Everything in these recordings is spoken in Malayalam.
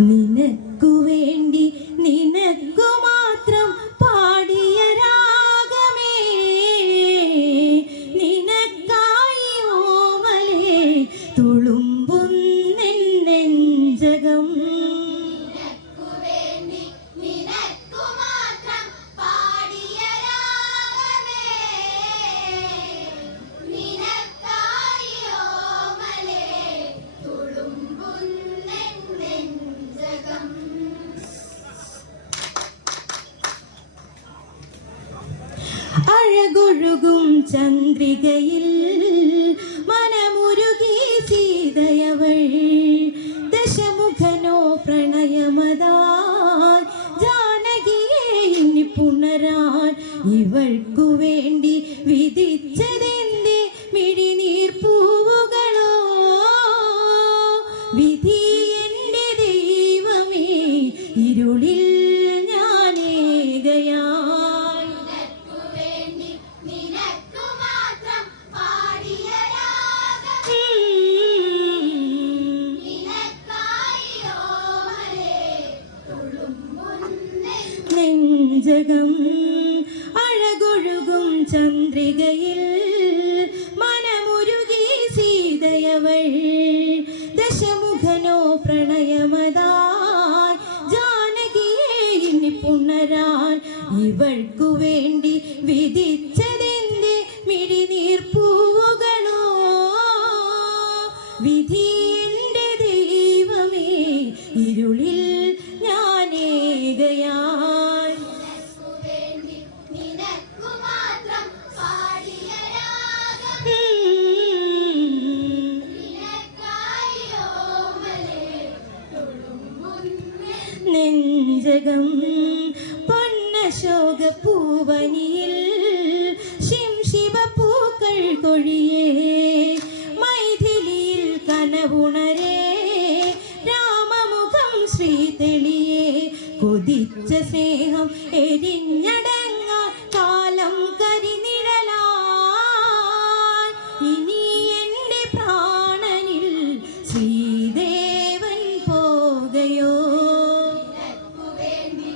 നിനക്കു വേണ്ടി നിനക്കു മാത്രം അഴകൊഴുകും ചന്ദ്രികയിൽ. മനമുരുകി സീതയവൾ. ദശമുഖനോ പ്രണയമതായി ജാനകിയെ ഇനി പുണരാൻ ഇവൾക്കു വേണ്ടി നെഞ്ചകം അഴകൊഴുകും ചന്ദ്രികയിൽ. മനമുരുകി സീതയവൾ ദശമുഖനോ പ്രണയമതായി ജാനകിയെ ഇനി പുണരാൻ ഇവൾക്കു വേണ്ടി വിധിച്ചതെന്റെ മിഴിനീർ സ്നേഹം എരിഞ്ഞടങ്ങ കാലം കരിനിഴലായി ഇനി എന്റെ പ്രാണനിൽ ശ്രീദേവൻ പോകയോ? നിനക്കുവേണ്ടി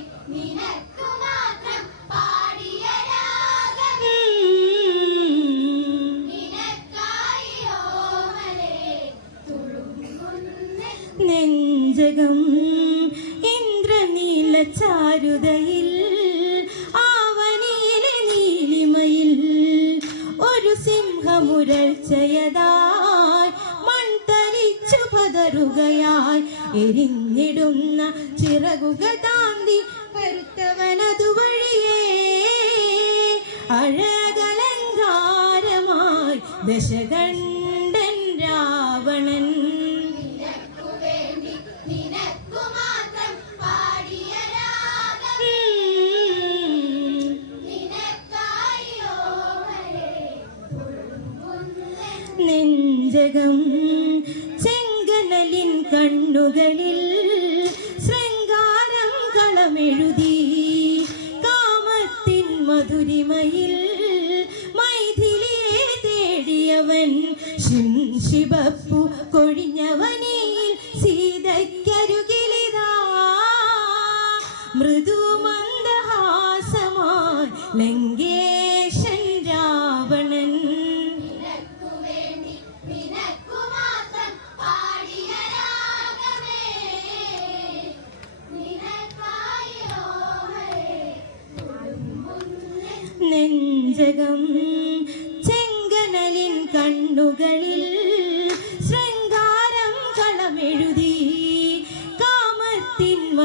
പതറുകയായി എരിഞ്ഞിടുന്ന ചിറകുക താന്തി കരുത്തവനതു വഴിയേ അഴകലങ്കാരമായി ദശകണ്ഠൻ കണ്ണുകളിൽ ശൃംഗാരം കളമെഴുതി കാമത്തിൻ മധുരിമയിൽ മൈഥിലിയെ തേടിയവൻ ശിവപ്പു കൊഴിഞ്ഞവനിൽ സീതയ്ക്കരികിലിതാ. മൃദുമന്ദഹാസമായി ലങ്കേശൻ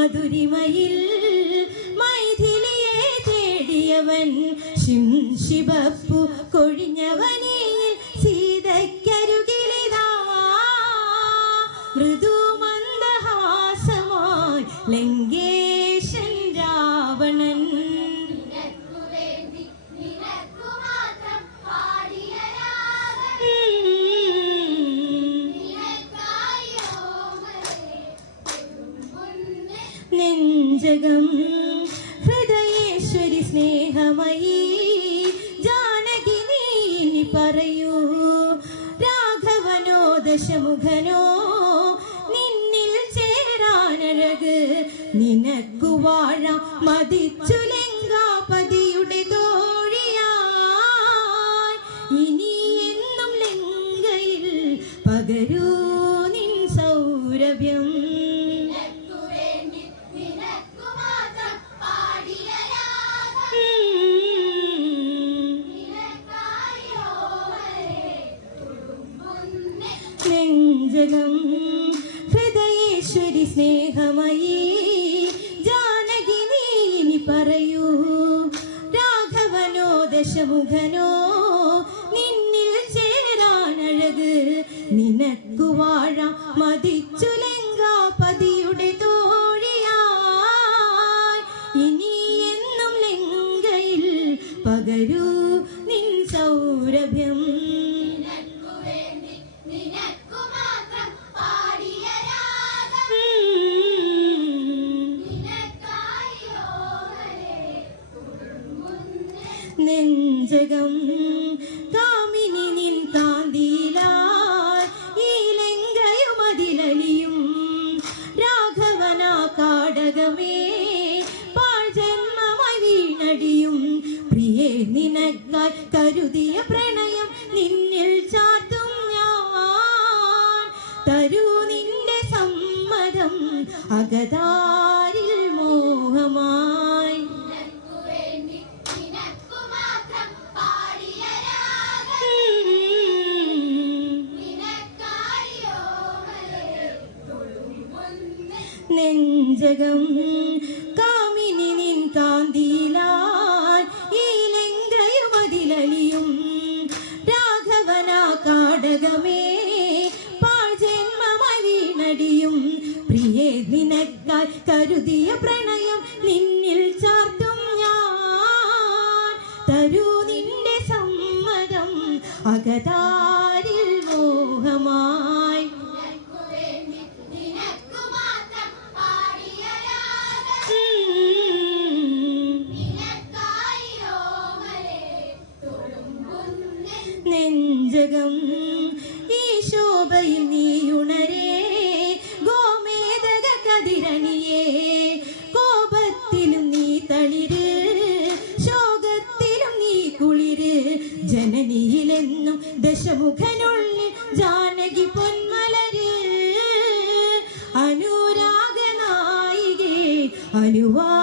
മധുരിമയിൽ മൈഥിലിയെ തേടിയവൻ ശിം ശിവപ്പു നിനക്കു വാഴ മതിച്ചു ലങ്കാപതിയുടെ തോഴിയായി. ഇനി എന്നും ലങ്കയിൽ പകരൂ നിൻ സൗരഭ്യം. ഹൃദയേശ്വരി സ്നേഹമയീ ദശമുഖനോ നിന്നിൽ ചേരാനഴക്. നിനക്കു വാഴ മതിച്ചു ലങ്കാപതിയുടെ തോഴിയായി. ഇനി എന്നും ലങ്കയിൽ പകരൂ. നെഞ്ചകം കാമിനി നിൻ കാന്തിയിലായി ഈ ലങ്കയുമതിലലിയും രാഘവന കാടകമേ പാഴ്ജന്മമായി വീണടിയും. പ്രിയേ നിനക്കായി കരുതിയ പ്രണയം നിന്നിൽ ചാർത്തും ഞാൻ. തരൂ നിന്റെ സമ്മതം അകതാരിൽ നെഞ്ചകം ഈ ശോഭയിൽ നീയുണരേ ഗോമേതക കതിരണിയേ കോപത്തിലും നീ തളിര് ശോകത്തിലും നീ കുളിര്. ജനനിയിലെന്നും ദശമുഖനുള്ളിൽ ജാനകി പൊന്മലര്. അനുരാഗ അനുവാദമേകുമോ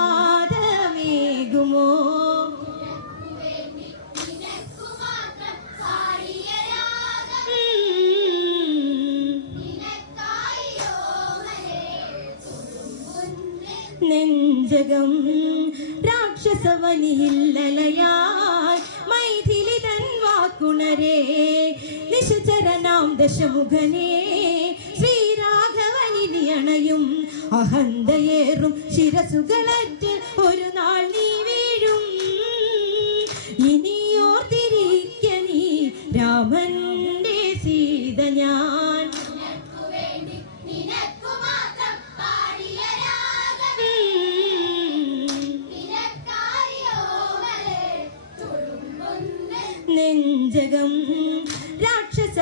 രാക്ഷസവനിയില്ലലയായി മൈഥിലി തൻ വാക്കുണരേ. നിശചരനാം ദശമുഖനേ. ശ്രീരാഘവനിലിയണയും അഹന്തയേറും ശിരസുകളറ്റ് ഒരു നാൾ നീ വീഴും. ഇനിയോർത്തിരിക്ക നീ രാമന്റെ സീത ഞാൻ.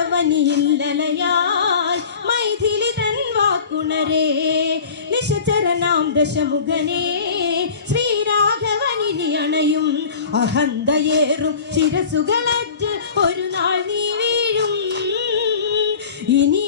രാക്ഷസവനിയില്ലലയാൽ മൈഥിലി തൻ വാക്കുണരേ. നിശചരനാം ദശമുഖനേ ശ്രീരാഘവനിനി അണയും. അഹന്തയേറും ശിരസുകളറ്റ് ഒരു നാൾ നീ വീഴും. ഇനി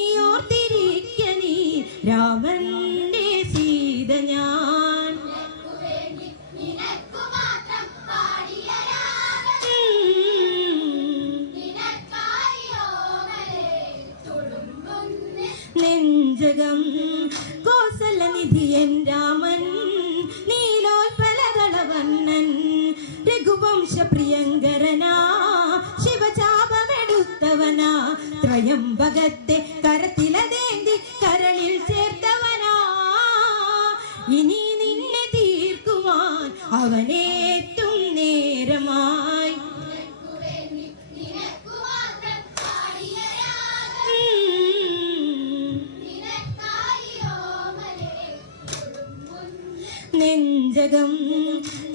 നെഞ്ചകം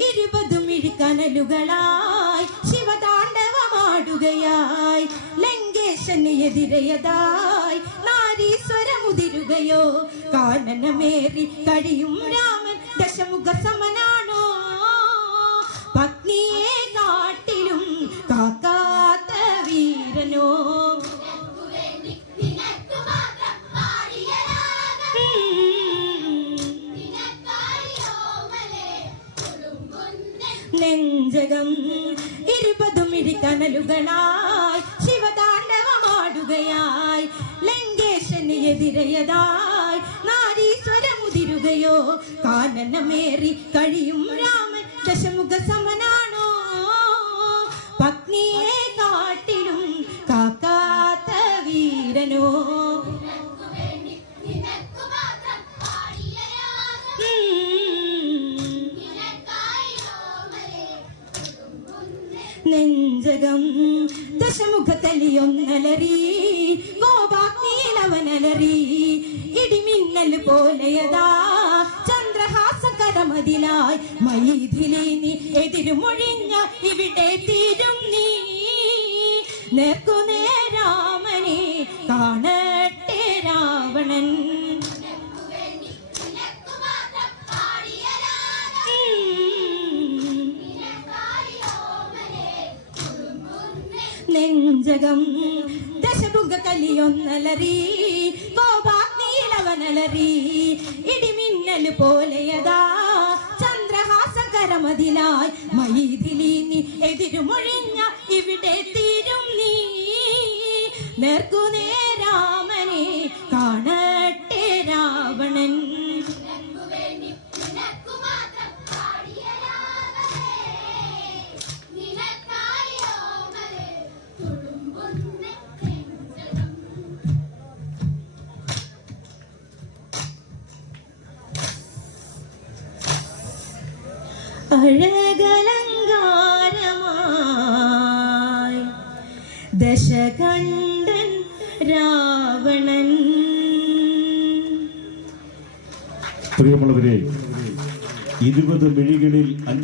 ഇരുപതും ഇഴുക്കനലുകളായി ശിവതാണ്ഡവമാടുകയായി. ലങ്കേശന് എതിരയതായി നാരീശ്വരമുതിരുകയോ. കാനനമേറി കഴിയും രാമൻ ദശമുഖ സമനാണോ നെഞ്ചകം ഇരുപതും ഇരിക്കനലുകളായി ശിവതാണ്ഡവമാടുകയായി. ലങ്കേശന് എതിരയതായി നാരീശ്വരമുതിരുകയോ. കാനനമേറി കഴിയും രാമൻ ദശമുഖ സമനാണോ നെഞ്ചകം. ദശമുഖത്തലിയൊന്നലറി ഗോപാഗ്നിയിലവനലറി. ഇടിമിന്നൽ പോലെയതാ ചന്ദ്രഹാസകരമതിലായി. മൈഥിലി നീ എതിരുമൊഴിഞ്ഞ ഇവിടെ തീരും നീ. നേർക്കുനേരാമനെ കാണട്ടെ നെഞ്ചകം ദശമുഖ കലിയൊന്നലറി കോപാഗ്നിയിലവനലറി ഇടിമിന്നൽ പോലെയതാ ചന്ദ്രഹാസകരമതിലായി മൈഥിലി നീ എതിരുമൊഴിഞ്ഞ ഇവിടെ തീരും നീ. നേർക്കുനേരാമനെ അഴകലങ്കാരമായി ദശകണ്ഠൻ രാവണൻ. പ്രിയമുള്ളവരെ ഇരുപത് മിഴികളിൽ അഞ്ച്